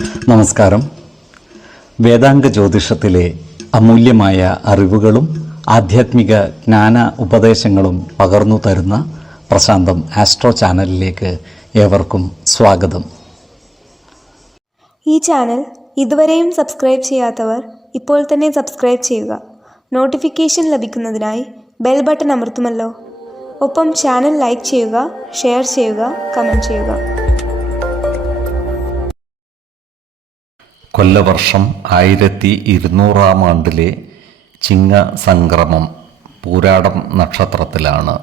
നമസ്കാരം. വേദാംഗ ജ്യോതിഷത്തിലെ അമൂല്യമായ അറിവുകളും ആധ്യാത്മിക ജ്ഞാന ഉപദേശങ്ങളും പകർന്നു തരുന്ന പ്രശാന്തം ആസ്ട്രോ ചാനലിലേക്ക് ഏവർക്കും സ്വാഗതം. ഈ ചാനൽ ഇതുവരെയും സബ്സ്ക്രൈബ് ചെയ്യാത്തവർ ഇപ്പോൾ തന്നെ സബ്സ്ക്രൈബ് ചെയ്യുക. നോട്ടിഫിക്കേഷൻ ലഭിക്കുന്നതിനായി ബെൽ ബട്ടൺ അമർത്തുമല്ലോ. ഒപ്പം ചാനൽ ലൈക്ക് ചെയ്യുക, ഷെയർ ചെയ്യുക, കമൻറ്റ് ചെയ്യുക. കൊല്ലവർഷം 1200 ആണ്ടിലെ ചിങ്ങ സംക്രമം പൂരാടം നക്ഷത്രത്തിലാണ്.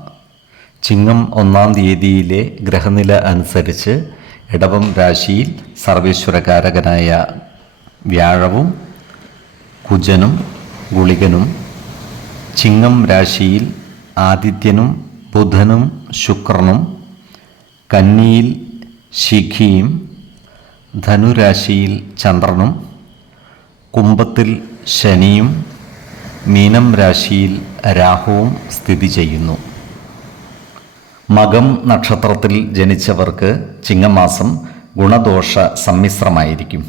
ചിങ്ങം 1-ാം തീയതിയിലെ ഗ്രഹനില അനുസരിച്ച് ഇടവം രാശിയിൽ സർവേശ്വരകാരകനായ വ്യാഴവും കുജനും ഗുളികനും, ചിങ്ങം രാശിയിൽ ആദിത്യനും ബുധനും ശുക്രനും, കന്നിയിൽ ശിഖിയും, ധനുരാശിയിൽ ചന്ദ്രനും, കുംഭത്തിൽ ശനിയും, മീനം രാശിയിൽ രാഹുവും സ്ഥിതി ചെയ്യുന്നു. മകം നക്ഷത്രത്തിൽ ജനിച്ചവർക്ക് ചിങ്ങമാസം ഗുണദോഷ സമ്മിശ്രമായിരിക്കും.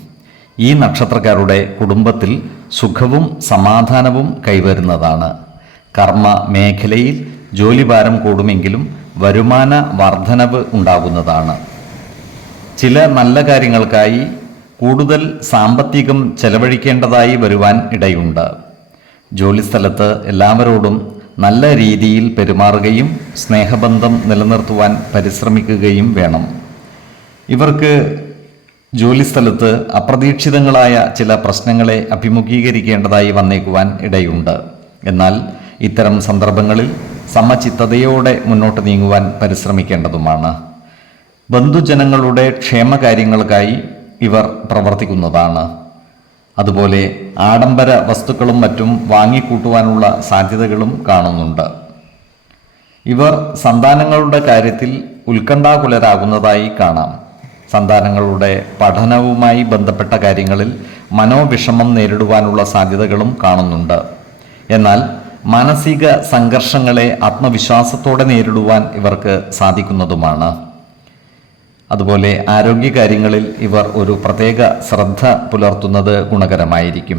ഈ നക്ഷത്രക്കാരുടെ കുടുംബത്തിൽ സുഖവും സമാധാനവും കൈവരുന്നതാണ്. കർമ്മ മേഖലയിൽ ജോലിഭാരം കൂടുമെങ്കിലും വരുമാന വർധനവ് ഉണ്ടാകുന്നതാണ്. ചില നല്ല കാര്യങ്ങൾക്കായി കൂടുതൽ സാമ്പത്തികം ചെലവഴിക്കേണ്ടതായി വരുവാൻ ഇടയുണ്ട്. ജോലിസ്ഥലത്ത് എല്ലാവരോടും നല്ല രീതിയിൽ പെരുമാറുകയും സ്നേഹബന്ധം നിലനിർത്തുവാൻ പരിശ്രമിക്കുകയും വേണം. ഇവർക്ക് ജോലിസ്ഥലത്ത് അപ്രതീക്ഷിതങ്ങളായ ചില പ്രശ്നങ്ങളെ അഭിമുഖീകരിക്കേണ്ടതായി വന്നേക്കുവാൻ ഇടയുണ്ട്. എന്നാൽ ഇത്തരം സന്ദർഭങ്ങളിൽ സമചിത്തതയോടെ മുന്നോട്ട് നീങ്ങുവാൻ പരിശ്രമിക്കേണ്ടതുമാണ്. ബന്ധുജനങ്ങളുടെ ക്ഷേമകാര്യങ്ങൾക്കായി ഇവർ പ്രവർത്തിക്കുന്നതാണ്. അതുപോലെ ആഡംബര വസ്തുക്കളും മറ്റും വാങ്ങിക്കൂട്ടുവാനുള്ള സാധ്യതകളും കാണുന്നുണ്ട്. ഇവർ സന്താനങ്ങളുടെ കാര്യത്തിൽ ഉത്കണ്ഠാകുലരാകുന്നതായി കാണാം. സന്താനങ്ങളുടെ പഠനവുമായി ബന്ധപ്പെട്ട കാര്യങ്ങളിൽ മനോവിഷമം നേരിടുവാനുള്ള സാധ്യതകളും കാണുന്നുണ്ട്. എന്നാൽ മാനസിക സംഘർഷങ്ങളെ ആത്മവിശ്വാസത്തോടെ നേരിടുവാൻ ഇവർക്ക് സാധിക്കുന്നതുമാണ്. അതുപോലെ ആരോഗ്യകാര്യങ്ങളിൽ ഇവർ ഒരു പ്രത്യേക ശ്രദ്ധ പുലർത്തുന്നത് ഗുണകരമായിരിക്കും.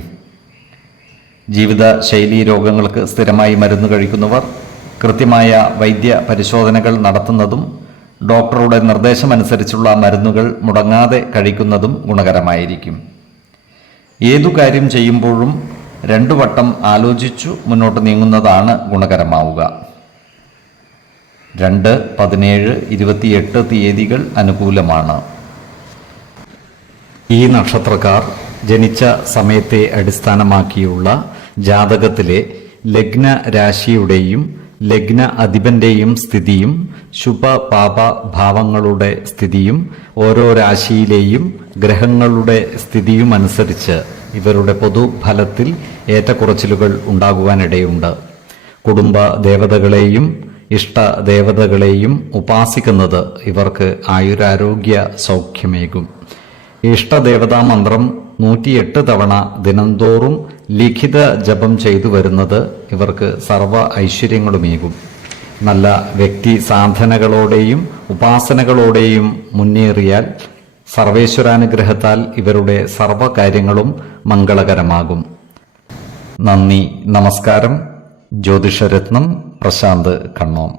ജീവിതശൈലീ രോഗങ്ങൾക്ക് സ്ഥിരമായി മരുന്ന് കഴിക്കുന്നവർ കൃത്യമായ വൈദ്യ പരിശോധനകൾ നടത്തുന്നതും ഡോക്ടറുടെ നിർദ്ദേശമനുസരിച്ചുള്ള മരുന്നുകൾ മുടങ്ങാതെ കഴിക്കുന്നതും ഗുണകരമായിരിക്കും. ഏതു കാര്യം ചെയ്യുമ്പോഴും 2 വട്ടം ആലോചിച്ചു മുന്നോട്ട് നീങ്ങുന്നതാണ് ഗുണകരമാവുക. 2, 17, 28 തീയതികൾ അനുകൂലമാണ്. ഈ നക്ഷത്രക്കാർ ജനിച്ച സമയത്തെ അടിസ്ഥാനമാക്കിയുള്ള ജാതകത്തിലെ ലഗ്ന രാശിയുടെയും ലഗ്ന അധിപന്റെയും സ്ഥിതിയും ശുഭ പാപ ഭാവങ്ങളുടെ സ്ഥിതിയും ഓരോ രാശിയിലെയും ഗ്രഹങ്ങളുടെ സ്ഥിതിയും അനുസരിച്ച് ഇവരുടെ പൊതുഫലത്തിൽ ഏറ്റക്കുറച്ചിലുകൾ ഉണ്ടാകുവാനിടയുണ്ട്. കുടുംബ ദേവതകളെയും ഇഷ്ടദേവതകളെയും ഉപാസിക്കുന്നത് ഇവർക്ക് ആയുരാരോഗ്യ സൗഖ്യമേകും. ഇഷ്ടദേവതാ മന്ത്രം 108 തവണ ദിനംതോറും ലിഖിത ജപം ചെയ്തു വരുന്നത് ഇവർക്ക് സർവ ഐശ്വര്യങ്ങളുമേകും. നല്ല വ്യക്തി സാധനകളോടെയും ഉപാസനകളോടെയും മുന്നേറിയാൽ സർവേശ്വരാനുഗ്രഹത്താൽ ഇവരുടെ സർവകാര്യങ്ങളും മംഗളകരമാകും. നന്ദി, നമസ്കാരം. ജ്യോതിഷരത്നം പ്രശാന്ത് കണ്ണോം.